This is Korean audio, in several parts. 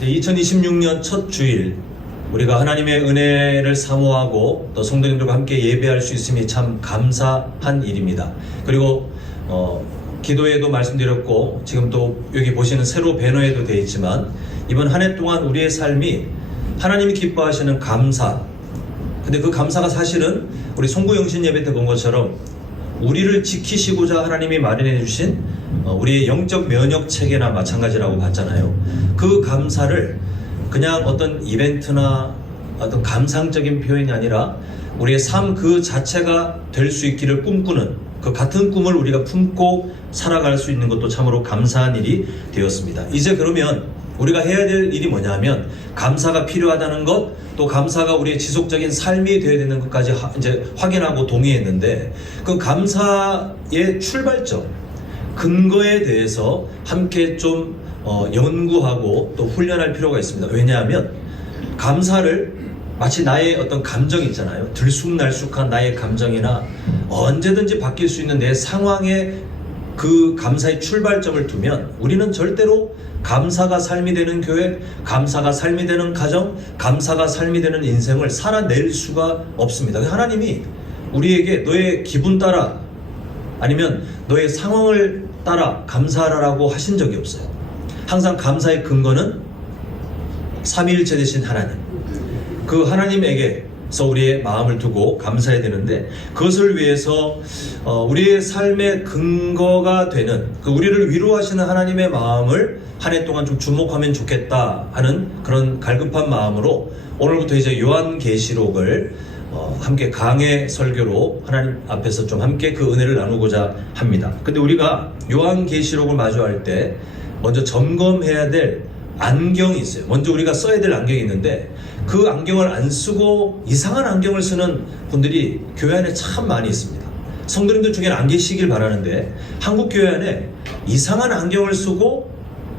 2026년 첫 주일 우리가 하나님의 은혜를 사모하고 또 성도님들과 함께 예배할 수 있음이 참 감사한 일입니다. 그리고 기도에도 말씀드렸고 지금 또 여기 보시는 세로 배너에도 되어 있지만 이번 한 해 동안 우리의 삶이 하나님이 기뻐하시는 감사, 근데 그 감사가 사실은 우리 송구영신 예배 때 본 것처럼 우리를 지키시고자 하나님이 마련해 주신 우리의 영적 면역 체계나 마찬가지라고 봤잖아요. 그 감사를 그냥 어떤 이벤트나 어떤 감상적인 표현이 아니라 우리의 삶 그 자체가 될 수 있기를 꿈꾸는 그 같은 꿈을 우리가 품고 살아갈 수 있는 것도 참으로 감사한 일이 되었습니다. 이제 그러면 우리가 해야 될 일이 뭐냐면 감사가 필요하다는 것, 또 감사가 우리의 지속적인 삶이 되어야 되는 것까지 이제 확인하고 동의했는데 그 감사의 출발점, 근거에 대해서 함께 좀 연구하고 또 훈련할 필요가 있습니다. 왜냐하면 감사를 마치 나의 어떤 감정이 있잖아요. 들쑥날쑥한 나의 감정이나 언제든지 바뀔 수 있는 내 상황에 그 감사의 출발점을 두면 우리는 절대로 감사가 삶이 되는 교회, 감사가 삶이 되는 가정, 감사가 삶이 되는 인생을 살아낼 수가 없습니다. 하나님이 우리에게 너의 기분 따라 아니면 너의 상황을 따라 감사하라고 하신 적이 없어요. 항상 감사의 근거는 삼위일체 되신 하나님, 그 하나님에게서 우리의 마음을 두고 감사해야 되는데 그것을 위해서 우리의 삶의 근거가 되는 그 우리를 위로하시는 하나님의 마음을 한 해 동안 좀 주목하면 좋겠다 하는 그런 갈급한 마음으로 오늘부터 이제 요한계시록을 함께 강해 설교로 하나님 앞에서 좀 함께 그 은혜를 나누고자 합니다. 근데 우리가 요한계시록을 마주할 때 먼저 점검해야 될 안경이 있어요. 먼저 우리가 써야 될 안경이 있는데 그 안경을 안 쓰고 이상한 안경을 쓰는 분들이 교회 안에 참 많이 있습니다. 성도님들 중에는 안 계시길 바라는데 한국 교회 안에 이상한 안경을 쓰고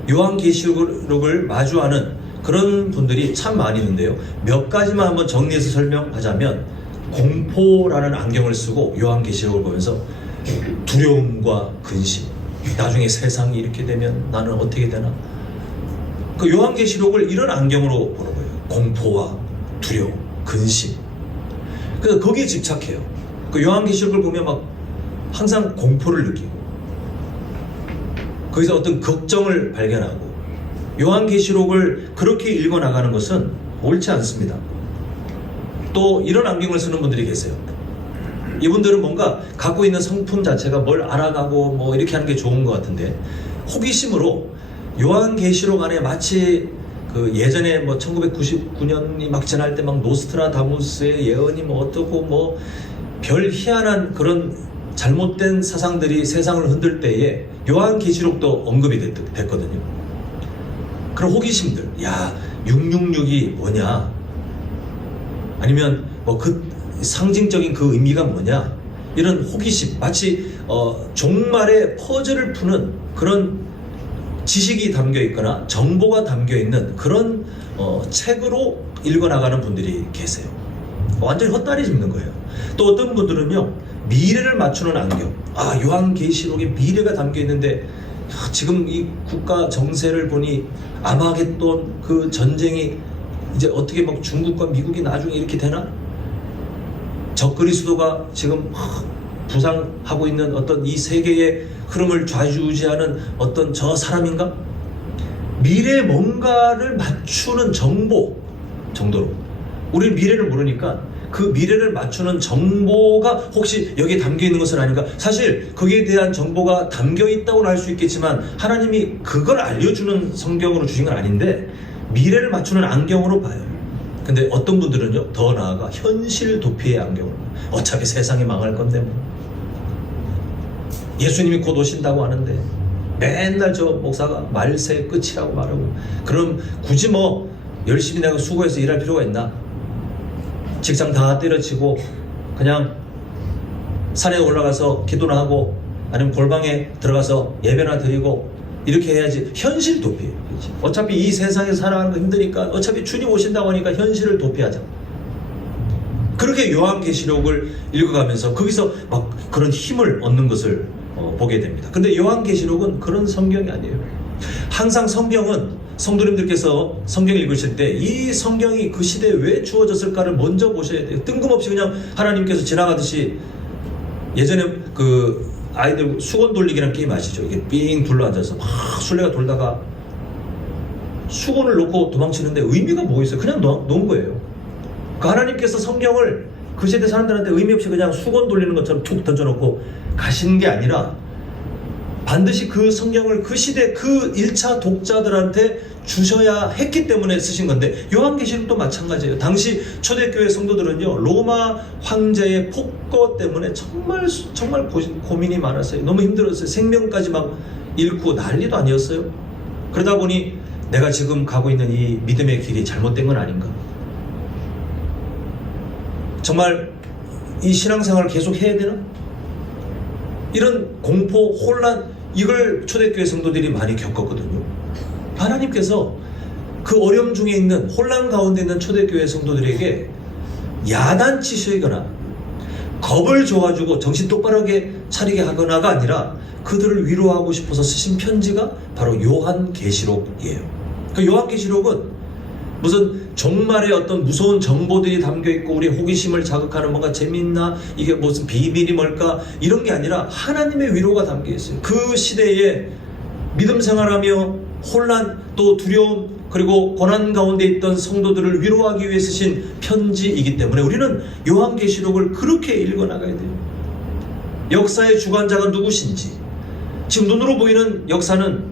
요한계시록을 마주하는 그런 분들이 참 많이 있는데요. 몇 가지만 한번 정리해서 설명하자면 공포라는 안경을 쓰고 요한계시록을 보면서 두려움과 근심, 나중에 세상이 이렇게 되면 나는 어떻게 되나? 그 요한계시록을 이런 안경으로 보는 거예요. 공포와 두려움, 근심. 그래서 거기에 집착해요. 그 요한계시록을 보면 막 항상 공포를 느끼고 거기서 어떤 걱정을 발견하고 요한계시록을 그렇게 읽어나가는 것은 옳지 않습니다. 또 이런 안경을 쓰는 분들이 계세요. 이분들은 뭔가 갖고 있는 성품 자체가 뭘 알아가고 뭐 이렇게 하는 게 좋은 것 같은데 호기심으로 요한계시록 안에 마치 그 예전에 뭐 1999년이 막 지날 때 막 노스트라다무스의 예언이 뭐 어떻고 뭐 별 희한한 그런 잘못된 사상들이 세상을 흔들 때에 요한계시록도 언급이 됐거든요. 그런 호기심들, 야 666이 뭐냐, 아니면 뭐 그 상징적인 그 의미가 뭐냐, 이런 호기심, 마치 종말의 퍼즐을 푸는 그런 지식이 담겨 있거나 정보가 담겨 있는 그런 책으로 읽어나가는 분들이 계세요. 완전히 헛다리 짚는 거예요. 또 어떤 분들은요 미래를 맞추는 안경, 요한계시록에 미래가 담겨 있는데 지금 이 국가 정세를 보니 아마겟돈 그 전쟁이 이제 어떻게 막 중국과 미국이 나중에 이렇게 되나? 적그리스도가 지금 부상하고 있는 어떤 이 세계의 흐름을 좌지우지하는 어떤 저 사람인가? 미래에 뭔가를 맞추는 정보 정도로 우리 미래를 모르니까 그 미래를 맞추는 정보가 혹시 여기에 담겨 있는 것은 아닌가? 사실 거기에 대한 정보가 담겨 있다고는 할 수 있겠지만 하나님이 그걸 알려주는 성경으로 주신 건 아닌데 미래를 맞추는 안경으로 봐요. 근데 어떤 분들은요 더 나아가 현실 도피의 안경으로, 어차피 세상이 망할 건데 뭐 예수님이 곧 오신다고 하는데 맨날 저 목사가 말세의 끝이라고 말하고, 그럼 굳이 뭐 열심히 내가 수고해서 일할 필요가 있나? 직장 다 때려치고 그냥 산에 올라가서 기도나 하고 아니면 골방에 들어가서 예배나 드리고 이렇게 해야지. 현실 도피. 어차피 이 세상에 살아가는 거 힘드니까 어차피 주님 오신다고 하니까 현실을 도피하자. 그렇게 요한계시록을 읽어가면서 거기서 막 그런 힘을 얻는 것을 보게 됩니다. 근데 요한계시록은 그런 성경이 아니에요. 항상 성경은 성도님들께서 성경 읽으실 때 이 성경이 그 시대에 왜 주어졌을까를 먼저 보셔야 돼요. 뜬금없이 그냥 하나님께서 지나가듯이, 예전에 그 아이들 수건 돌리기라는 게임 아시죠? 이게 삥 둘러앉아서 막 술래가 돌다가 수건을 놓고 도망치는데 의미가 뭐 있어요? 그냥 놓은 거예요. 그 하나님께서 성경을 그 시대 사람들한테 의미 없이 그냥 수건 돌리는 것처럼 툭 던져놓고 가신 게 아니라 반드시 그 성경을 그 시대 그 1차 독자들한테 주셔야 했기 때문에 쓰신 건데, 요한계시록도 마찬가지예요. 당시 초대교회 성도들은요, 로마 황제의 폭거 때문에 정말 고민이 많았어요. 너무 힘들었어요. 생명까지 막 잃고 난리도 아니었어요. 그러다 보니 내가 지금 가고 있는 이 믿음의 길이 잘못된 건 아닌가? 정말 이 신앙생활을 계속 해야 되나? 이런 공포, 혼란, 이걸 초대교회 성도들이 많이 겪었거든요. 하나님께서 그 어려움 중에 있는, 혼란 가운데 있는 초대교회 성도들에게 야단치시거나 겁을 줘가지고 정신 똑바로 차리게 하거나가 아니라 그들을 위로하고 싶어서 쓰신 편지가 바로 요한계시록이에요. 그 요한계시록은 무슨 종말의 어떤 무서운 정보들이 담겨있고 우리 호기심을 자극하는 뭔가 재밌나, 이게 무슨 비밀이 뭘까, 이런 게 아니라 하나님의 위로가 담겨있어요. 그 시대에 믿음 생활하며 혼란, 또 두려움, 그리고 고난 가운데 있던 성도들을 위로하기 위해 쓰신 편지이기 때문에 우리는 요한계시록을 그렇게 읽어나가야 돼요. 역사의 주관자가 누구신지, 지금 눈으로 보이는 역사는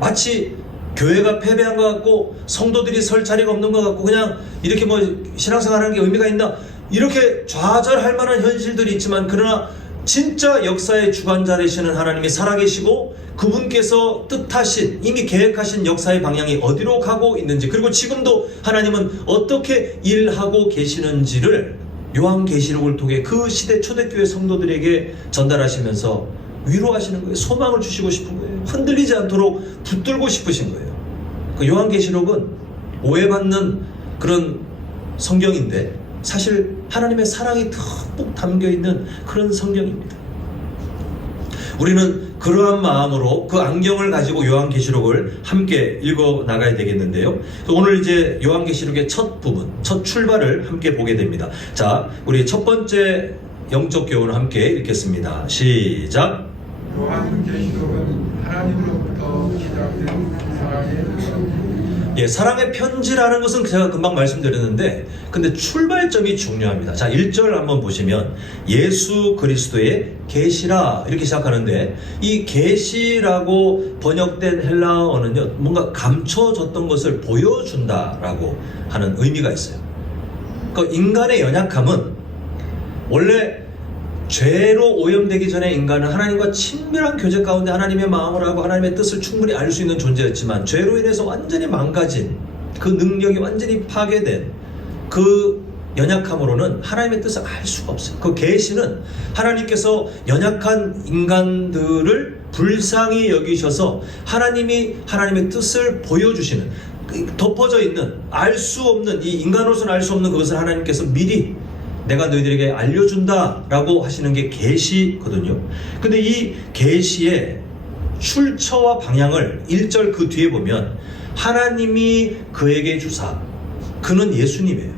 마치 교회가 패배한 것 같고 성도들이 설 자리가 없는 것 같고 그냥 이렇게 뭐 신앙생활하는 게 의미가 있나, 이렇게 좌절할 만한 현실들이 있지만, 그러나 진짜 역사의 주관자 되시는 하나님이 살아계시고 그분께서 뜻하신, 이미 계획하신 역사의 방향이 어디로 가고 있는지, 그리고 지금도 하나님은 어떻게 일하고 계시는지를 요한계시록을 통해 그 시대 초대교회 성도들에게 전달하시면서 위로하시는 거예요. 소망을 주시고 싶은 거예요. 흔들리지 않도록 붙들고 싶으신 거예요. 그 요한계시록은 오해받는 그런 성경인데 사실 하나님의 사랑이 듬뿍 담겨있는 그런 성경입니다. 우리는 그러한 마음으로 그 안경을 가지고 요한계시록을 함께 읽어 나가야 되겠는데요. 오늘 이제 요한계시록의 첫 부분, 첫 출발을 함께 보게 됩니다. 자, 우리 첫 번째 영적 교훈을 함께 읽겠습니다. 시작. 요한계시록은 하나님으로부터 시작된 사랑의 편지. 예, 사랑의 편지라는 것은 제가 금방 말씀드렸는데, 근데 출발점이 중요합니다. 자, 1절 한번 보시면 예수 그리스도의 계시라 이렇게 시작하는데, 이 계시라고 번역된 헬라어는요, 뭔가 감춰졌던 것을 보여준다라고 하는 의미가 있어요. 그 인간의 연약함은 원래 죄로 오염되기 전에 인간은 하나님과 친밀한 교제 가운데 하나님의 마음을 알고 하나님의 뜻을 충분히 알 수 있는 존재였지만, 죄로 인해서 완전히 망가진, 그 능력이 완전히 파괴된 그 연약함으로는 하나님의 뜻을 알 수가 없어요. 그 계시는 하나님께서 연약한 인간들을 불쌍히 여기셔서 하나님이 하나님의 뜻을 보여주시는, 덮어져 있는, 알 수 없는, 이 인간으로서는 알 수 없는 그것을 하나님께서 미리 내가 너희들에게 알려준다라고 하시는 게 계시거든요. 근데 이 계시의 출처와 방향을 1절 그 뒤에 보면 하나님이 그에게 주사, 그는 예수님이에요.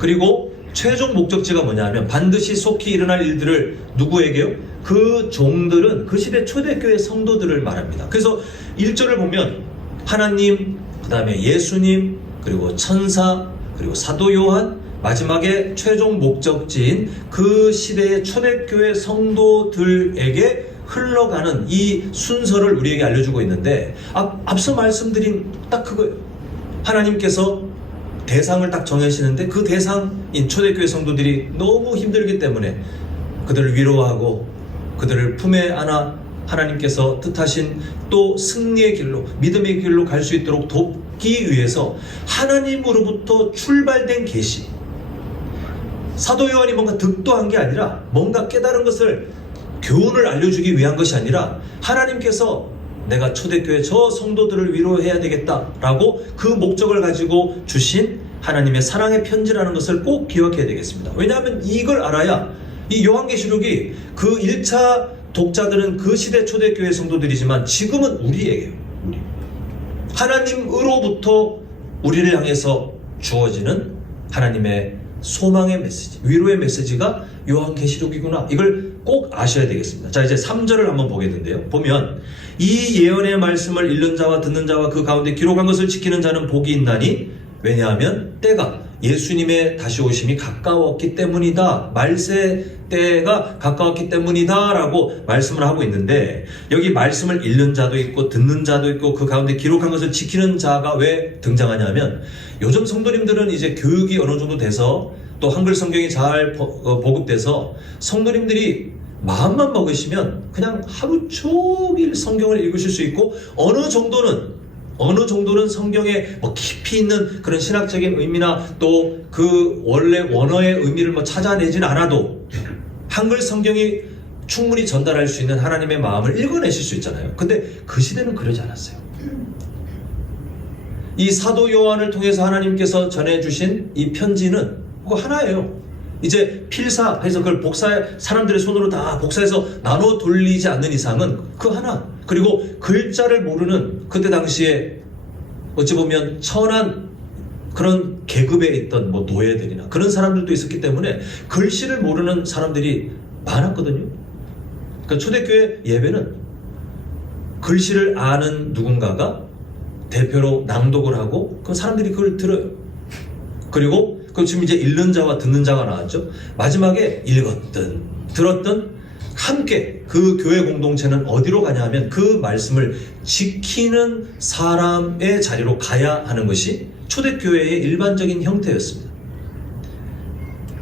그리고 최종 목적지가 뭐냐면 반드시 속히 일어날 일들을 누구에게요? 그 종들은 그 시대 초대교회 성도들을 말합니다. 그래서 1절을 보면 하나님, 그 다음에 예수님, 그리고 천사, 그리고 사도 요한, 마지막에 최종 목적지인 그 시대의 초대교회 성도들에게 흘러가는 이 순서를 우리에게 알려주고 있는데, 앞서 말씀드린 딱 그거예요. 하나님께서 대상을 딱 정하시는데 그 대상인 초대교회 성도들이 너무 힘들기 때문에 그들을 위로하고 그들을 품에 안아 하나님께서 뜻하신 또 승리의 길로, 믿음의 길로 갈 수 있도록 돕기 위해서 하나님으로부터 출발된 계시, 사도 요한이 뭔가 득도한 게 아니라, 뭔가 깨달은 것을, 교훈을 알려주기 위한 것이 아니라 하나님께서 내가 초대교회 저 성도들을 위로해야 되겠다라고 그 목적을 가지고 주신 하나님의 사랑의 편지라는 것을 꼭 기억해야 되겠습니다. 왜냐하면 이걸 알아야 이 요한계시록이 그 1차 독자들은 그 시대 초대교회 성도들이지만 지금은 우리에게요. 하나님으로부터 우리를 향해서 주어지는 하나님의 소망의 메시지, 위로의 메시지가 요한계시록이구나. 이걸 꼭 아셔야 되겠습니다. 자, 이제 3절을 한번 보겠는데요. 보면 이 예언의 말씀을 읽는 자와 듣는 자와 그 가운데 기록한 것을 지키는 자는 복이 있나니 왜냐하면 때가 예수님의 다시 오심이 가까웠기 때문이다. 말세 때가 가까웠기 때문이다 라고 말씀을 하고 있는데, 여기 말씀을 읽는 자도 있고 듣는 자도 있고 그 가운데 기록한 것을 지키는 자가 왜 등장하냐면, 요즘 성도님들은 이제 교육이 어느 정도 돼서 또 한글 성경이 잘 보급돼서 성도님들이 마음만 먹으시면 그냥 하루 종일 성경을 읽으실 수 있고, 어느 정도는 성경에 뭐 깊이 있는 그런 신학적인 의미나 또 그 원래 원어의 의미를 뭐 찾아내진 않아도 한글 성경이 충분히 전달할 수 있는 하나님의 마음을 읽어내실 수 있잖아요. 근데 그 시대는 그러지 않았어요. 이 사도 요한을 통해서 하나님께서 전해주신 이 편지는 그거 하나예요. 이제 필사해서 그걸 사람들의 손으로 다 복사해서 나눠 돌리지 않는 이상은 그 하나. 그리고 글자를 모르는 그때 당시에 어찌 보면 천한 그런 계급에 있던 뭐 노예들이나 그런 사람들도 있었기 때문에 글씨를 모르는 사람들이 많았거든요. 그러니까 초대교회 예배는 글씨를 아는 누군가가 대표로 낭독을 하고 그 사람들이 그걸 들어요. 그리고 그 지금 이제 읽는 자와 듣는 자가 나왔죠. 마지막에 읽었든 들었든 함께 그 교회 공동체는 어디로 가냐 하면 그 말씀을 지키는 사람의 자리로 가야 하는 것이 초대교회의 일반적인 형태였습니다.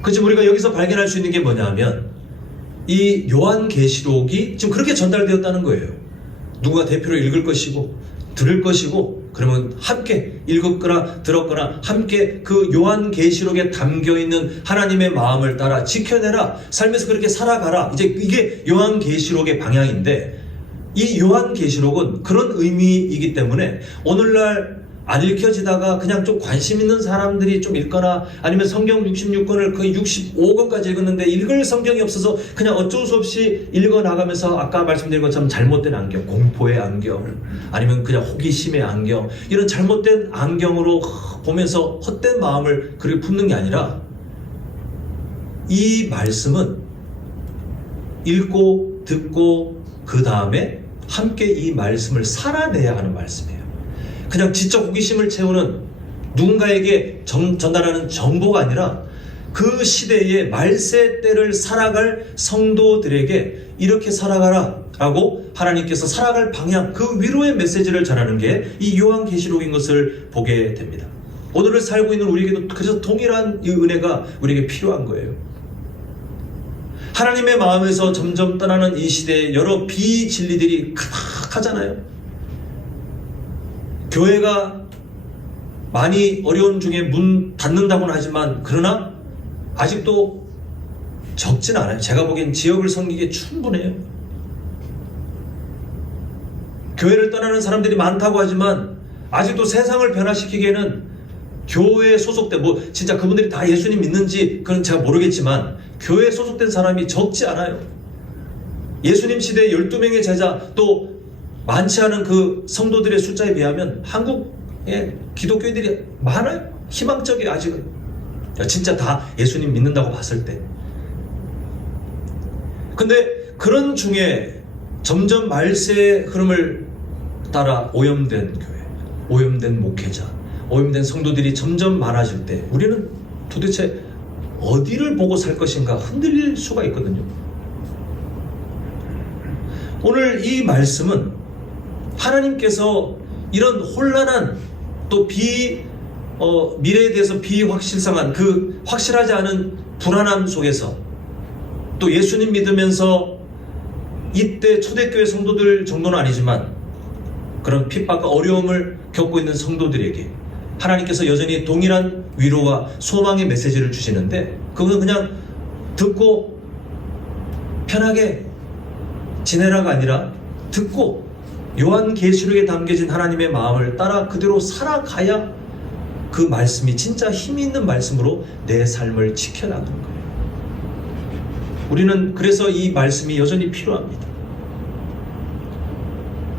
그렇지만 우리가 여기서 발견할 수 있는 게 뭐냐 하면 이 요한계시록이 지금 그렇게 전달되었다는 거예요. 누가 대표로 읽을 것이고 들을 것이고, 그러면 함께 읽었거나 들었거나 함께 그 요한계시록에 담겨있는 하나님의 마음을 따라 지켜내라, 삶에서 그렇게 살아가라. 이제 이게 요한계시록의 방향인데, 이 요한계시록은 그런 의미이기 때문에 오늘날 안 읽혀지다가 그냥 좀 관심 있는 사람들이 좀 읽거나, 아니면 성경 66권을 거의 65권까지 읽었는데 읽을 성경이 없어서 그냥 어쩔 수 없이 읽어나가면서 아까 말씀드린 것처럼 잘못된 안경, 공포의 안경, 아니면 그냥 호기심의 안경, 이런 잘못된 안경으로 보면서 헛된 마음을 그렇게 품는 게 아니라, 이 말씀은 읽고 듣고 그 다음에 함께 이 말씀을 살아내야 하는 말씀이에요. 그냥 지적 호기심을 채우는 누군가에게 전달하는 정보가 아니라 그 시대의 말세 때를 살아갈 성도들에게 이렇게 살아가라 라고 하나님께서 살아갈 방향, 그 위로의 메시지를 전하는 게 이 요한계시록인 것을 보게 됩니다. 오늘을 살고 있는 우리에게도 그래서 동일한 이 은혜가 우리에게 필요한 거예요. 하나님의 마음에서 점점 떠나는 이 시대에 여러 비진리들이 가득하잖아요. 교회가 많이 어려운 중에 문 닫는다고는 하지만, 그러나 아직도 적진 않아요. 제가 보기엔 지역을 섬기기에 충분해요. 교회를 떠나는 사람들이 많다고 하지만 아직도 세상을 변화시키기에는 교회에 소속된, 뭐 진짜 그분들이 다 예수님 믿는지 그건 제가 모르겠지만 교회에 소속된 사람이 적지 않아요. 예수님 시대에 12명의 제자, 또 많지 않은 그 성도들의 숫자에 비하면 한국의 기독교인들이 많아요. 희망적이에요. 아직은 진짜 다 예수님 믿는다고 봤을 때. 근데 그런 중에 점점 말세의 흐름을 따라 오염된 교회, 오염된 목회자, 오염된 성도들이 점점 많아질 때 우리는 도대체 어디를 보고 살 것인가 흔들릴 수가 있거든요. 오늘 이 말씀은 하나님께서 이런 혼란한, 또 미래에 대해서 비확실성한, 그 확실하지 않은 불안함 속에서, 또 예수님 믿으면서 이때 초대교회 성도들 정도는 아니지만 그런 핍박과 어려움을 겪고 있는 성도들에게 하나님께서 여전히 동일한 위로와 소망의 메시지를 주시는데, 그것은 그냥 듣고 편하게 지내라가 아니라 듣고 요한계시록에 담겨진 하나님의 마음을 따라 그대로 살아가야 그 말씀이 진짜 힘이 있는 말씀으로 내 삶을 지켜나가는 거예요. 우리는 그래서 이 말씀이 여전히 필요합니다.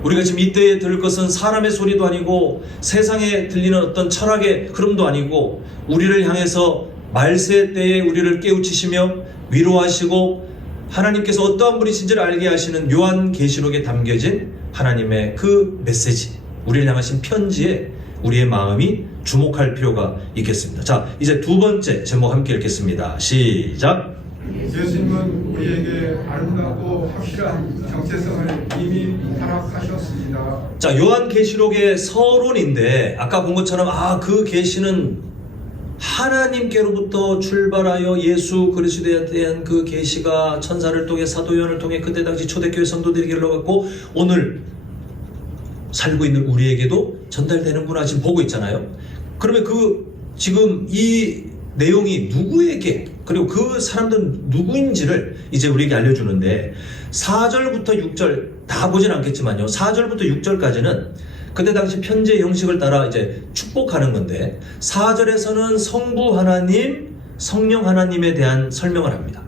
우리가 지금 이때에 들을 것은 사람의 소리도 아니고 세상에 들리는 어떤 철학의 흐름도 아니고 우리를 향해서 말세 때에 우리를 깨우치시며 위로하시고 하나님께서 어떠한 분이신지를 알게 하시는 요한계시록에 담겨진 하나님의 그 메시지, 우리를 향하신 편지에 우리의 마음이 주목할 필요가 있겠습니다. 자, 이제 두 번째 제목 함께 읽겠습니다. 시작. 예수님은 우리에게 아름답고 확실한 정체성을 이미 허락하셨습니다. 자, 요한계시록의 서론인데 아까 본 것처럼 그 계시는 하나님께로부터 출발하여 예수 그리스도에 대한 그 계시가 천사를 통해 사도 요한을 통해 그때 당시 초대교회 성도들에게 흘러갔고 오늘 살고 있는 우리에게도 전달되는구나 지금 보고 있잖아요. 그러면 지금 이 내용이 누구에게 그리고 그 사람들은 누구인지를 이제 우리에게 알려주는데 4절부터 6절 다 보진 않겠지만요. 4절부터 6절까지는 그때 당시 편지의 형식을 따라 이제 축복하는 건데 4절에서는 성부 하나님, 성령 하나님에 대한 설명을 합니다.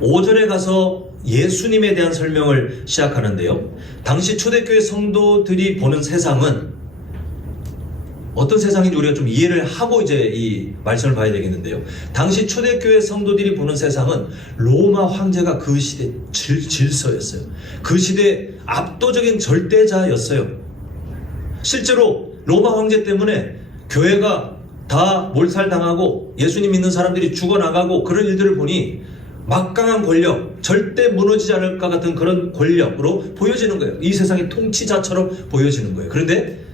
5절에 가서 예수님에 대한 설명을 시작하는데요. 당시 초대교회 성도들이 보는 세상은 어떤 세상인지 우리가 좀 이해를 하고 이제 이 말씀을 봐야 되겠는데요. 당시 초대교회 성도들이 보는 세상은 로마 황제가 그 시대 질서였어요. 그 시대 압도적인 절대자였어요. 실제로 로마 황제 때문에 교회가 다 몰살당하고 예수님 믿는 사람들이 죽어나가고 그런 일들을 보니 막강한 권력, 절대 무너지지 않을 것 같은 그런 권력으로 보여지는 거예요. 이 세상의 통치자처럼 보여지는 거예요. 그런데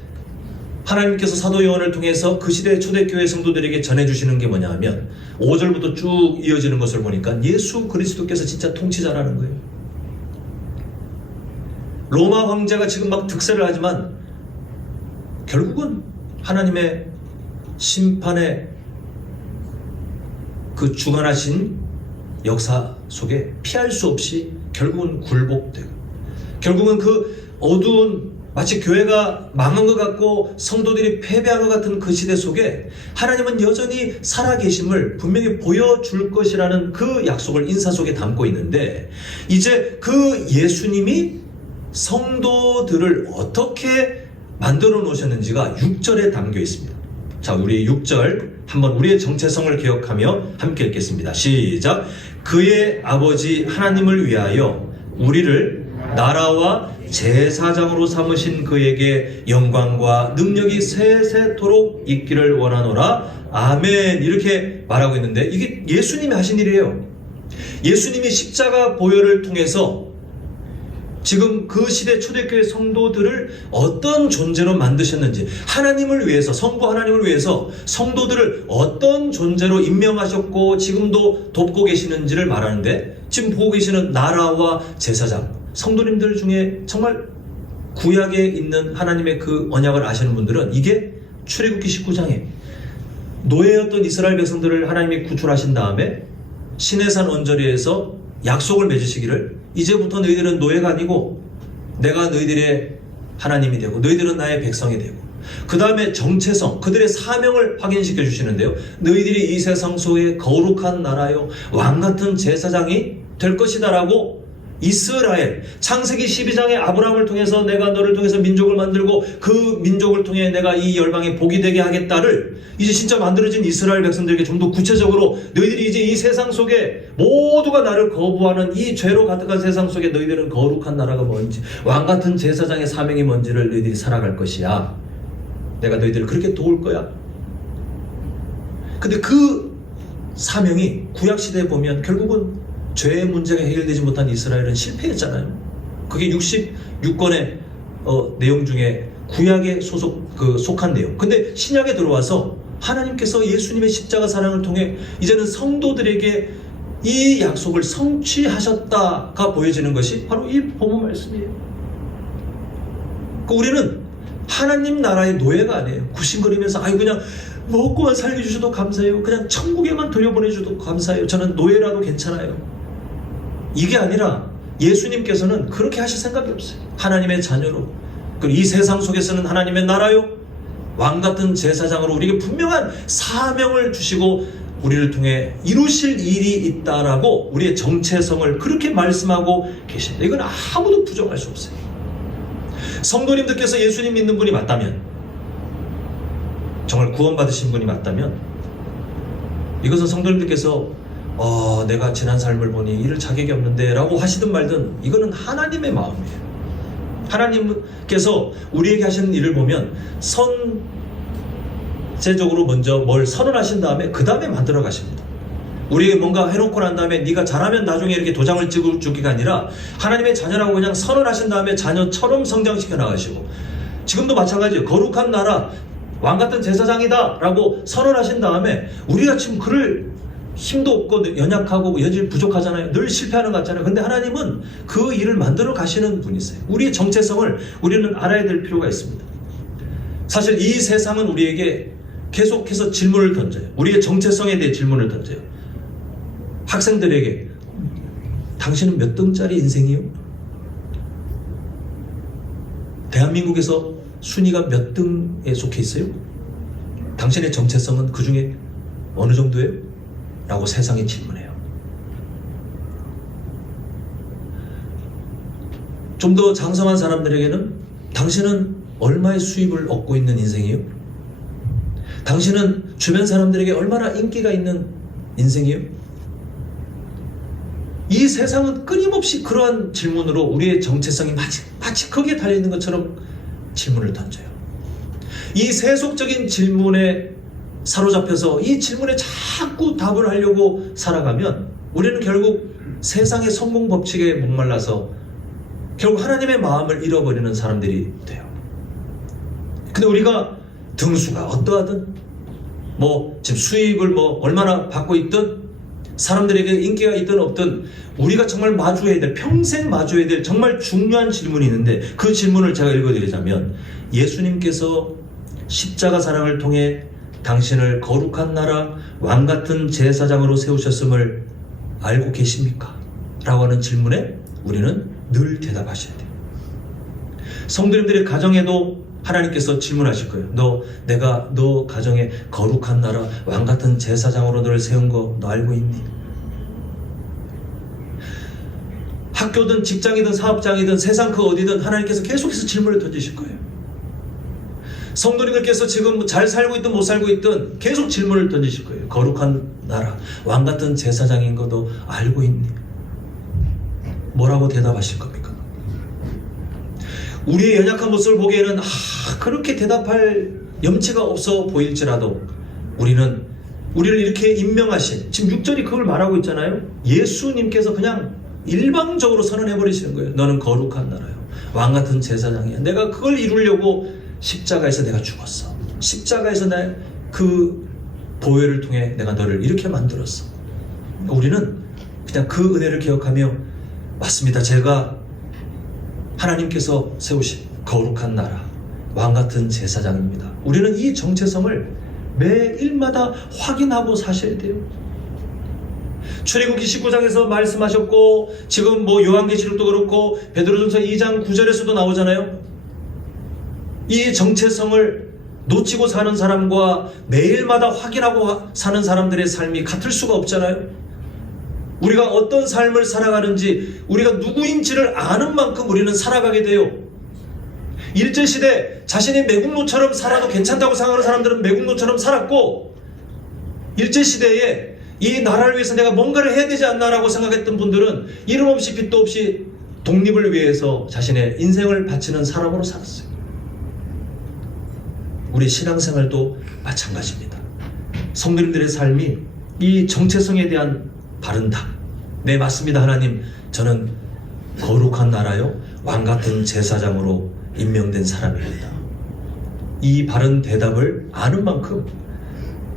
하나님께서 사도 요한을 통해서 그 시대의 초대교회 성도들에게 전해주시는 게 뭐냐 하면 5절부터 쭉 이어지는 것을 보니까 예수 그리스도께서 진짜 통치자라는 거예요. 로마 황제가 지금 막 득세를 하지만 결국은 하나님의 심판의 그 주관하신 역사 속에 피할 수 없이 결국은 굴복되고 결국은 그 어두운 마치 교회가 망한 것 같고 성도들이 패배한 것 같은 그 시대 속에 하나님은 여전히 살아계심을 분명히 보여줄 것이라는 그 약속을 인사 속에 담고 있는데 이제 그 예수님이 성도들을 어떻게 만들어 놓으셨는지가 6절에 담겨 있습니다. 자, 우리 6절 한번 우리의 정체성을 기억하며 함께 읽겠습니다. 시작. 그의 아버지 하나님을 위하여 우리를 나라와 제사장으로 삼으신 그에게 영광과 능력이 세세토록 있기를 원하노라. 아멘. 이렇게 말하고 있는데 이게 예수님이 하신 일이에요. 예수님이 십자가 보혈을 통해서 지금 그 시대 초대교회 성도들을 어떤 존재로 만드셨는지 하나님을 위해서 성부 하나님을 위해서 성도들을 어떤 존재로 임명하셨고 지금도 돕고 계시는지를 말하는데 지금 보고 계시는 나라와 제사장 성도님들 중에 정말 구약에 있는 하나님의 그 언약을 아시는 분들은 이게 출애굽기 19장에 노예였던 이스라엘 백성들을 하나님이 구출하신 다음에 시내산 언저리에서 약속을 맺으시기를 이제부터 너희들은 노예가 아니고 내가 너희들의 하나님이 되고 너희들은 나의 백성이 되고 그 다음에 정체성 그들의 사명을 확인시켜 주시는데요. 너희들이 이 세상 속에 거룩한 나라요 왕같은 제사장이 될 것이다 라고 이스라엘 창세기 12장에 아브라함을 통해서 내가 너를 통해서 민족을 만들고 그 민족을 통해 내가 이 열방에 복이 되게 하겠다를 이제 진짜 만들어진 이스라엘 백성들에게 좀 더 구체적으로 너희들이 이제 이 세상 속에 모두가 나를 거부하는 이 죄로 가득한 세상 속에 너희들은 거룩한 나라가 뭔지 왕같은 제사장의 사명이 뭔지를 너희들이 살아갈 것이야. 내가 너희들을 그렇게 도울 거야. 근데 그 사명이 구약시대에 보면 결국은 죄의 문제가 해결되지 못한 이스라엘은 실패했잖아요. 그게 66권의 내용 중에 구약에 속한 내용. 근데 신약에 들어와서 하나님께서 예수님의 십자가 사랑을 통해 이제는 성도들에게 이 약속을 성취하셨다가 보여지는 것이 바로 이 본문 말씀이에요. 우리는 하나님 나라의 노예가 아니에요. 구신거리면서 그냥 먹고만 살려주셔도 감사해요. 그냥 천국에만 돌려보내주셔도 감사해요. 저는 노예라도 괜찮아요. 이게 아니라 예수님께서는 그렇게 하실 생각이 없어요. 하나님의 자녀로 그리고 이 세상 속에서는 하나님의 나라요 왕같은 제사장으로 우리에게 분명한 사명을 주시고 우리를 통해 이루실 일이 있다라고 우리의 정체성을 그렇게 말씀하고 계십니다. 이건 아무도 부정할 수 없어요. 성도님들께서 예수님 믿는 분이 맞다면, 정말 구원받으신 분이 맞다면, 이것은 성도님들께서 내가 지난 삶을 보니 이럴 자격이 없는데 라고 하시든 말든 이거는 하나님의 마음이에요. 하나님께서 우리에게 하시는 일을 보면 선제적으로 먼저 뭘 선언하신 다음에 그 다음에 만들어 가십니다. 우리에게 뭔가 해놓고 난 다음에 네가 잘하면 나중에 이렇게 도장을 찍어주기가 아니라 하나님의 자녀라고 그냥 선언하신 다음에 자녀처럼 성장시켜 나가시고, 지금도 마찬가지예요. 거룩한 나라, 왕같은 제사장이다 라고 선언하신 다음에 우리가 지금 그럴 힘도 없고 연약하고 여질 부족하잖아요. 늘 실패하는 것 같잖아요. 근데 하나님은 그 일을 만들어 가시는 분이세요. 우리의 정체성을 우리는 알아야 될 필요가 있습니다. 사실 이 세상은 우리에게 계속해서 질문을 던져요. 우리의 정체성에 대해 질문을 던져요. 학생들에게 당신은 몇 등짜리 인생이요? 대한민국에서 순위가 몇 등에 속해 있어요? 당신의 정체성은 그 중에 어느 정도예요? 라고 세상이 질문해요. 좀 더 장성한 사람들에게는 당신은 얼마의 수입을 얻고 있는 인생이요? 당신은 주변 사람들에게 얼마나 인기가 있는 인생이요? 이 세상은 끊임없이 그러한 질문으로 우리의 정체성이 마치 거기에 달려있는 것처럼 질문을 던져요. 이 세속적인 질문에 사로잡혀서 이 질문에 자꾸 답을 하려고 살아가면 우리는 결국 세상의 성공 법칙에 목말라서 결국 하나님의 마음을 잃어버리는 사람들이 돼요. 근데 우리가 등수가 어떠하든 지금 수입을 얼마나 받고 있든 사람들에게 인기가 있든 없든 우리가 정말 마주해야 될, 평생 마주해야 될 정말 중요한 질문이 있는데, 그 질문을 제가 읽어드리자면, 예수님께서 십자가 사랑을 통해 당신을 거룩한 나라 왕같은 제사장으로 세우셨음을 알고 계십니까? 라고 하는 질문에 우리는 늘 대답하셔야 돼요. 성도님들의 가정에도 하나님께서 질문하실 거예요. 내가 너 가정에 거룩한 나라 왕같은 제사장으로 너를 세운 거 너 알고 있니? 학교든 직장이든 사업장이든 세상 그 어디든 하나님께서 계속해서 질문을 던지실 거예요. 성도님들께서 지금 잘 살고 있든 못 살고 있든 계속 질문을 던지실 거예요. 거룩한 나라 왕같은 제사장인 것도 알고 있니? 뭐라고 대답하실 겁니까? 우리의 연약한 모습을 보기에는 그렇게 대답할 염치가 없어 보일지라도 우리를 이렇게 임명하신, 지금 6절이 그걸 말하고 있잖아요. 예수님께서 그냥 일방적으로 선언해버리시는 거예요. 너는 거룩한 나라요, 왕같은 제사장이야. 내가 그걸 이루려고 십자가에서 내가 죽었어. 십자가에서 그 보혈을 통해 내가 너를 이렇게 만들었어. 우리는 그냥 그 은혜를 기억하며, 맞습니다, 제가 하나님께서 세우신 거룩한 나라 왕같은 제사장입니다. 우리는 이 정체성을 매일마다 확인하고 사셔야 돼요. 출애굽기 19장에서 말씀하셨고, 지금 요한계시록도 그렇고 베드로전서 2장 9절에서도 나오잖아요. 이 정체성을 놓치고 사는 사람과 매일마다 확인하고 사는 사람들의 삶이 같을 수가 없잖아요. 우리가 어떤 삶을 살아가는지, 우리가 누구인지를 아는 만큼 우리는 살아가게 돼요. 일제시대 자신이 매국노처럼 살아도 괜찮다고 생각하는 사람들은 매국노처럼 살았고, 일제시대에 이 나라를 위해서 내가 뭔가를 해야 되지 않나라고 생각했던 분들은 이름 없이 빚도 없이 독립을 위해서 자신의 인생을 바치는 사람으로 살았어요. 우리 신앙생활도 마찬가지입니다. 성도님들의 삶이 이 정체성에 대한 바른 답, 네 맞습니다 하나님, 저는 거룩한 나라요 왕같은 제사장으로 임명된 사람입니다. 이 바른 대답을 아는 만큼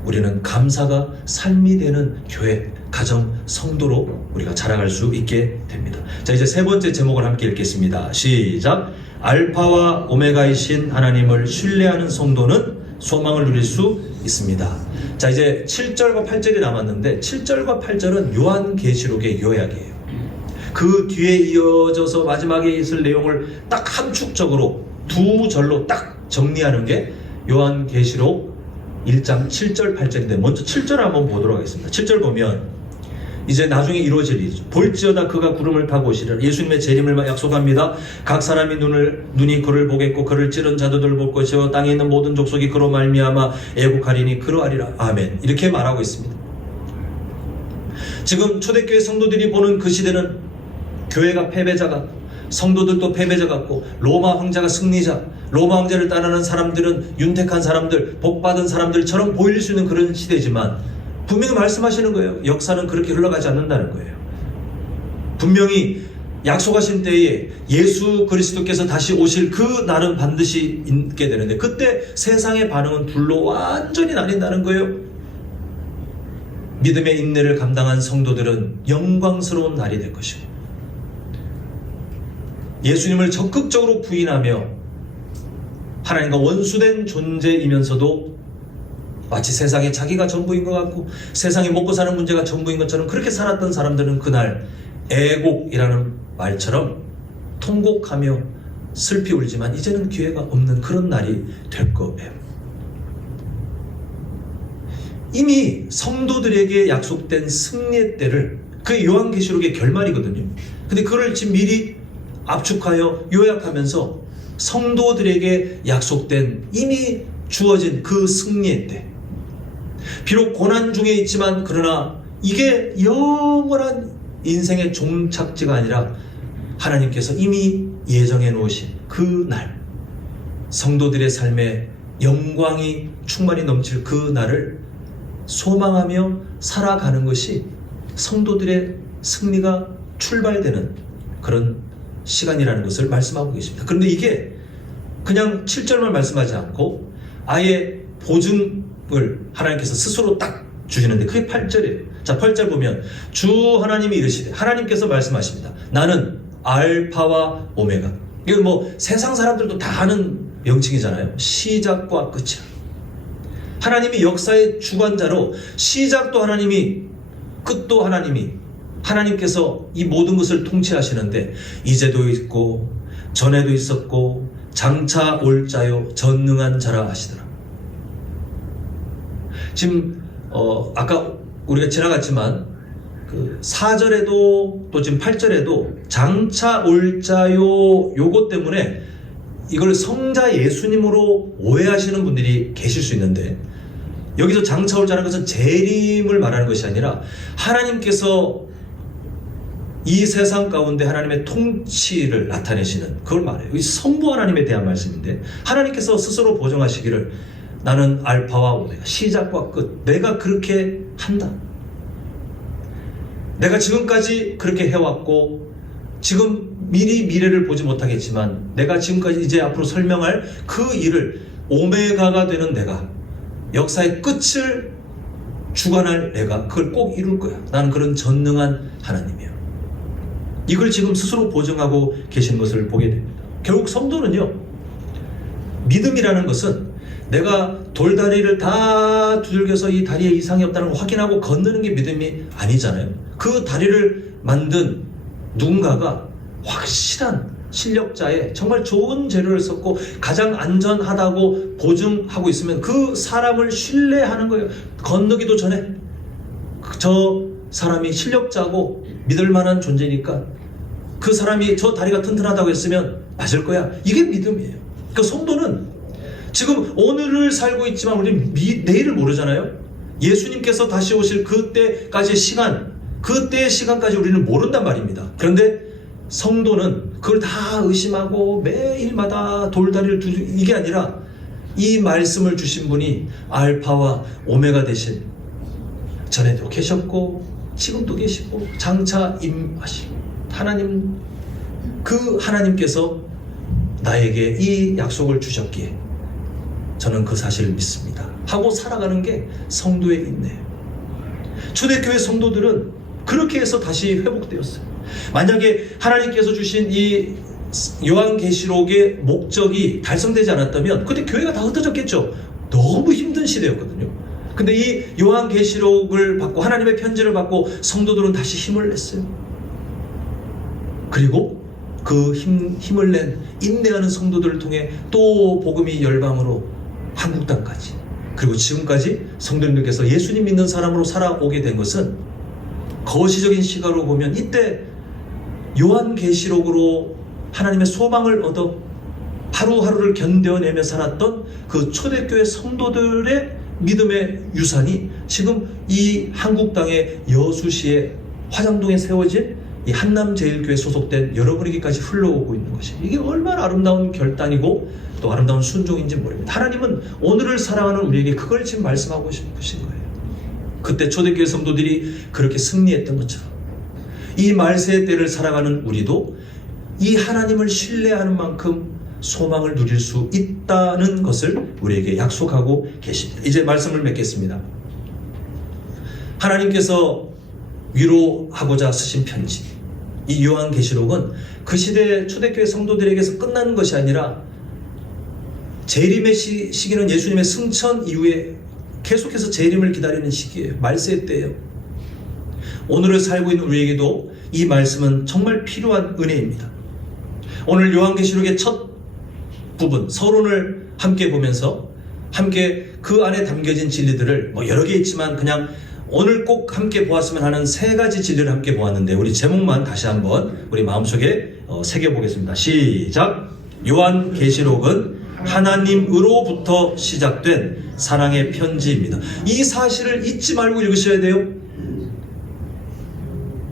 우리는 감사가 삶이 되는 교회, 가정, 성도로 우리가 자라갈 수 있게 됩니다. 자, 이제 세 번째 제목을 함께 읽겠습니다. 시작. 알파와 오메가이신 하나님을 신뢰하는 성도는 소망을 누릴 수 있습니다. 자, 이제 7절과 8절이 남았는데 7절과 8절은 요한계시록의 요약이에요. 그 뒤에 이어져서 마지막에 있을 내용을 딱 함축적으로 두 절로 딱 정리하는 게 요한계시록 1장 7절 8절인데, 먼저 7절 한번 보도록 하겠습니다. 7절 보면 이제 나중에 이루어질 일이죠. 볼지어다 그가 구름을 타고 오시리라. 예수님의 재림을 약속합니다. 각 사람이 눈이 그를 보겠고 그를 찌른 자들을 볼 것이요 땅에 있는 모든 족속이 그로 말미암아 애국하리니 그러하리라. 아멘. 이렇게 말하고 있습니다. 지금 초대교회 성도들이 보는 그 시대는 교회가 패배자 같고 성도들도 패배자 같고 로마 황제가 승리자, 로마 황제를 따르는 사람들은 윤택한 사람들, 복받은 사람들처럼 보일 수 있는 그런 시대지만 분명히 말씀하시는 거예요. 역사는 그렇게 흘러가지 않는다는 거예요. 분명히 약속하신 때에 예수 그리스도께서 다시 오실 그 날은 반드시 있게 되는데 그때 세상의 반응은 둘로 완전히 나뉜다는 거예요. 믿음의 인내를 감당한 성도들은 영광스러운 날이 될 것이고 예수님을 적극적으로 부인하며 하나님과 원수된 존재이면서도 마치 세상에 자기가 전부인 것 같고 세상에 먹고 사는 문제가 전부인 것처럼 그렇게 살았던 사람들은 그날 애곡이라는 말처럼 통곡하며 슬피 울지만 이제는 기회가 없는 그런 날이 될 거예요. 이미 성도들에게 약속된 승리의 때를 그게 요한계시록의 결말이거든요. 근데 그걸 지금 미리 압축하여 요약하면서 성도들에게 약속된 이미 주어진 그 승리의 때, 비록 고난 중에 있지만 그러나 이게 영원한 인생의 종착지가 아니라 하나님께서 이미 예정해 놓으신 그 날, 성도들의 삶에 영광이 충만히 넘칠 그 날을 소망하며 살아가는 것이 성도들의 승리가 출발되는 그런 시간이라는 것을 말씀하고 계십니다. 그런데 이게 그냥 7절만 말씀하지 않고 아예 보증을 하나님께서 스스로 딱 주시는데 그게 8절이에요. 자, 8절 보면 주 하나님이 이르시되, 하나님께서 말씀하십니다. 나는 알파와 오메가. 이건 뭐 세상 사람들도 다 아는 명칭이잖아요. 시작과 끝이야. 하나님이 역사의 주관자로 시작도 하나님이 끝도 하나님이, 하나님께서 이 모든 것을 통치하시는데 이제도 있고 전에도 있었고 장차 올 자요 전능한 자라 하시더라. 지금 아까 우리가 지나갔지만 그 4절에도 또 지금 8절에도 장차 올 자요 요것 때문에 이걸 성자 예수님으로 오해하시는 분들이 계실 수 있는데 여기서 장차 올 자라는 것은 재림을 말하는 것이 아니라 하나님께서 이 세상 가운데 하나님의 통치를 나타내시는 그걸 말해요. 이 성부 하나님에 대한 말씀인데 하나님께서 스스로 보정하시기를 나는 알파와 오메가, 시작과 끝, 내가 그렇게 한다. 내가 지금까지 그렇게 해왔고 지금 미리 미래를 보지 못하겠지만 내가 지금까지 이제 앞으로 설명할 그 일을 오메가가 되는 내가, 역사의 끝을 주관할 내가 그걸 꼭 이룰 거야. 나는 그런 전능한 하나님이야. 이걸 지금 스스로 보증하고 계신 것을 보게 됩니다. 결국 성도는요, 믿음이라는 것은 내가 돌다리를 다 두들겨서 이 다리에 이상이 없다는 걸 확인하고 건너는 게 믿음이 아니잖아요. 그 다리를 만든 누군가가 확실한 실력자의 정말 좋은 재료를 썼고 가장 안전하다고 보증하고 있으면 그 사람을 신뢰하는 거예요. 건너기도 전에 저 사람이 실력자고 믿을 만한 존재니까 그 사람이 저 다리가 튼튼하다고 했으면 맞을 거야. 이게 믿음이에요. 그 성도는 지금 오늘을 살고 있지만 우리는 내일을 모르잖아요. 예수님께서 다시 오실 그때까지의 시간, 그때의 시간까지 우리는 모른단 말입니다. 그런데 성도는 그걸 다 의심하고 매일마다 돌다리를 이게 아니라 이 말씀을 주신 분이 알파와 오메가 되신, 전에도 계셨고 지금도 계시고 장차 임하시고 하나님, 그 하나님께서 나에게 이 약속을 주셨기에 저는 그 사실을 믿습니다 하고 살아가는 게 성도의 인내예요. 초대교회 성도들은 그렇게 해서 다시 회복되었어요. 만약에 하나님께서 주신 이 요한계시록의 목적이 달성되지 않았다면 그때 교회가 다 흩어졌겠죠. 너무 힘든 시대였거든요. 근데 이 요한계시록을 받고 하나님의 편지를 받고 성도들은 다시 힘을 냈어요. 그리고 그 힘을 낸 인내하는 성도들을 통해 또 복음이 열방으로 한국 땅까지, 그리고 지금까지 성도님들께서 예수님 믿는 사람으로 살아오게 된 것은 거시적인 시각으로 보면 이때 요한계시록으로 하나님의 소망을 얻어 하루하루를 견뎌내며 살았던 그 초대교회 성도들의 믿음의 유산이 지금 이 한국 땅의 여수시의 화장동에 세워진 이 한남제일교회 소속된 여러분에게까지 흘러오고 있는 것이, 이게 얼마나 아름다운 결단이고 또 아름다운 순종인지 모릅니다. 하나님은 오늘을 사랑하는 우리에게 그걸 지금 말씀하고 싶으신 거예요. 그때 초대교회 성도들이 그렇게 승리했던 것처럼 이 말세의 때를 살아가는 우리도 이 하나님을 신뢰하는 만큼 소망을 누릴 수 있다는 것을 우리에게 약속하고 계십니다. 이제 말씀을 맺겠습니다. 하나님께서 위로하고자 쓰신 편지, 이 요한계시록은 그 시대 초대교회 성도들에게서 끝나는 것이 아니라 재림의 시기는 예수님의 승천 이후에 계속해서 재림을 기다리는 시기예요. 말세의 때예요. 오늘을 살고 있는 우리에게도 이 말씀은 정말 필요한 은혜입니다. 오늘 요한계시록의 첫 부분 서론을 함께 보면서 함께 그 안에 담겨진 진리들을 여러 개 있지만 그냥 오늘 꼭 함께 보았으면 하는 세 가지 진리를 함께 보았는데, 우리 제목만 다시 한번 우리 마음속에 새겨보겠습니다. 시작! 요한계시록은 하나님으로부터 시작된 사랑의 편지입니다. 이 사실을 잊지 말고 읽으셔야 돼요.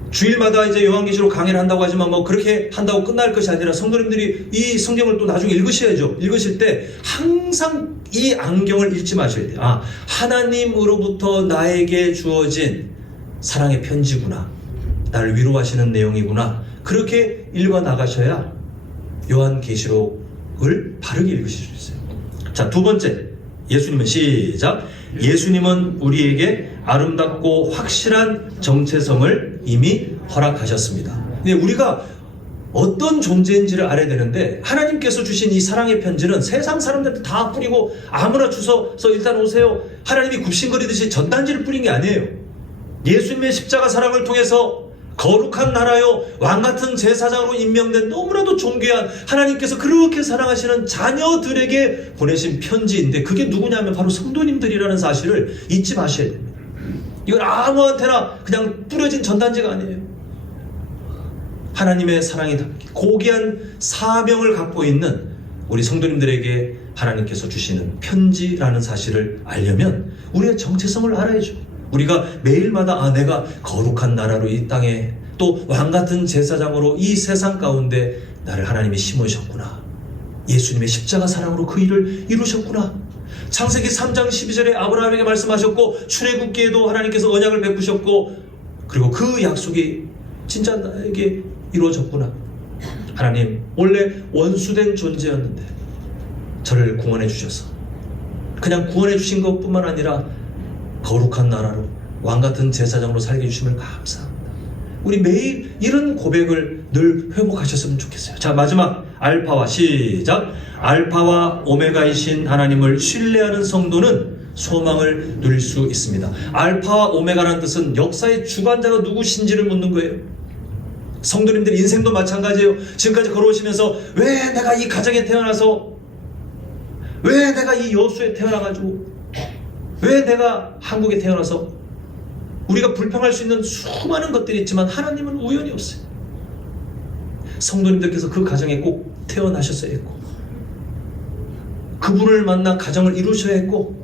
주일마다 이제 요한계시록 강의를 한다고 하지만 그렇게 한다고 끝날 것이 아니라 성도님들이 이 성경을 또 나중에 읽으셔야죠. 읽으실 때 항상 이 안경을 잃지 마셔야 돼요. 하나님으로부터 나에게 주어진 사랑의 편지구나, 나를 위로하시는 내용이구나, 그렇게 읽어 나가셔야 요한계시록을 바르게 읽으실 수 있어요. 자, 두 번째, 예수님은 시작! 예수님은 우리에게 아름답고 확실한 정체성을 이미 허락하셨습니다. 근데 우리가 어떤 존재인지를 알아야 되는데, 하나님께서 주신 이 사랑의 편지는 세상 사람들한테 다 뿌리고 아무나 주워서 일단 오세요, 하나님이 굽신거리듯이 전단지를 뿌린 게 아니에요. 예수님의 십자가 사랑을 통해서 거룩한 나라요 왕같은 제사장으로 임명된 너무나도 존귀한 하나님께서 그렇게 사랑하시는 자녀들에게 보내신 편지인데, 그게 누구냐면 바로 성도님들이라는 사실을 잊지 마셔야 됩니다. 이건 아무한테나 그냥 뿌려진 전단지가 아니에요. 하나님의 사랑이 담긴 고귀한 사명을 갖고 있는 우리 성도님들에게 하나님께서 주시는 편지라는 사실을 알려면 우리의 정체성을 알아야죠. 우리가 매일마다 내가 거룩한 나라로 이 땅에, 또 왕같은 제사장으로 이 세상 가운데 나를 하나님이 심으셨구나, 예수님의 십자가 사랑으로 그 일을 이루셨구나, 창세기 3장 12절에 아브라함에게 말씀하셨고 출애굽기에도 하나님께서 언약을 베푸셨고, 그리고 그 약속이 진짜 나에게 이루어졌구나. 하나님 원래 원수된 존재였는데 저를 구원해 주셔서, 그냥 구원해 주신 것뿐만 아니라 거룩한 나라로 왕같은 제사장으로 살게 해주심을 감사합니다. 우리 매일 이런 고백을 늘 회복하셨으면 좋겠어요. 자, 마지막 알파와 시작! 알파와 오메가이신 하나님을 신뢰하는 성도는 소망을 누릴 수 있습니다. 알파와 오메가라는 뜻은 역사의 주관자가 누구신지를 묻는 거예요. 성도님들 인생도 마찬가지예요. 지금까지 걸어오시면서 왜 내가 이 가정에 태어나서, 왜 내가 이 여수에 태어나가지고, 왜 내가 한국에 태어나서, 우리가 불평할 수 있는 수많은 것들이 있지만 하나님은 우연이 없어요. 성도님들께서 그 가정에 꼭 태어나셨어야 했고, 그분을 만나 가정을 이루셔야 했고,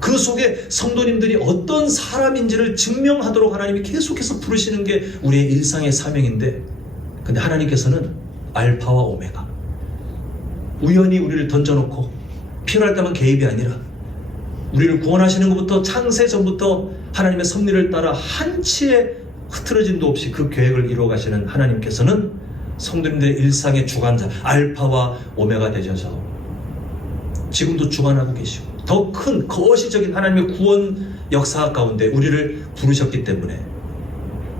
그 속에 성도님들이 어떤 사람인지를 증명하도록 하나님이 계속해서 부르시는 게 우리의 일상의 사명인데, 근데 하나님께서는 알파와 오메가, 우연히 우리를 던져놓고 필요할 때만 개입이 아니라 우리를 구원하시는 것부터 창세 전부터 하나님의 섭리를 따라 한치의 흐트러짐도 없이 그 계획을 이루어 가시는 하나님께서는 성도님들의 일상의 주관자, 알파와 오메가 되셔서 지금도 주관하고 계시고 더 큰 거시적인 하나님의 구원 역사 가운데 우리를 부르셨기 때문에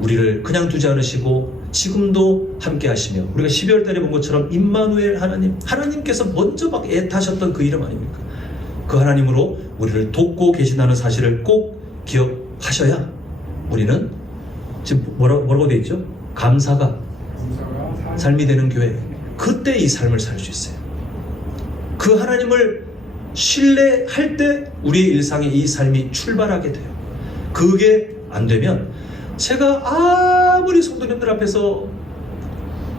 우리를 그냥 두지 않으시고 지금도 함께 하시며, 우리가 12월 달에 본 것처럼 임마누엘 하나님께서 먼저 막 애타셨던 그 이름 아닙니까? 그 하나님으로 우리를 돕고 계신다는 사실을 꼭 기억하셔야 우리는 지금 뭐라고 되어 있죠? 감사가 삶이 되는 교회, 그때 이 삶을 살 수 있어요. 그 하나님을 신뢰할 때 우리의 일상에 이 삶이 출발하게 돼요. 그게 안 되면 제가 아무리 성도님들 앞에서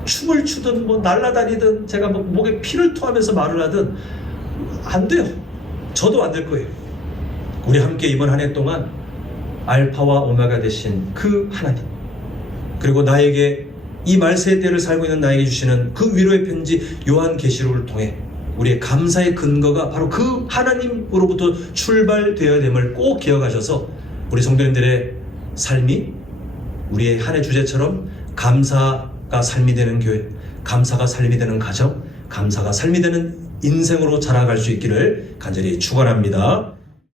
춤을 추든 뭐 날아다니든 제가 뭐 목에 피를 토하면서 말을 하든 안 돼요. 저도 안 될 거예요. 우리 함께 이번 한 해 동안 알파와 오메가 되신 그 하나님, 그리고 나에게 이 말세의 때를 살고 있는 나에게 주시는 그 위로의 편지 요한계시록을 통해 우리의 감사의 근거가 바로 그 하나님으로부터 출발되어야 됨을 꼭 기억하셔서 우리 성도님들의 삶이 우리의 한 해 주제처럼 감사가 삶이 되는 교회, 감사가 삶이 되는 가정, 감사가 삶이 되는 인생으로 자라갈 수 있기를 간절히 축원합니다.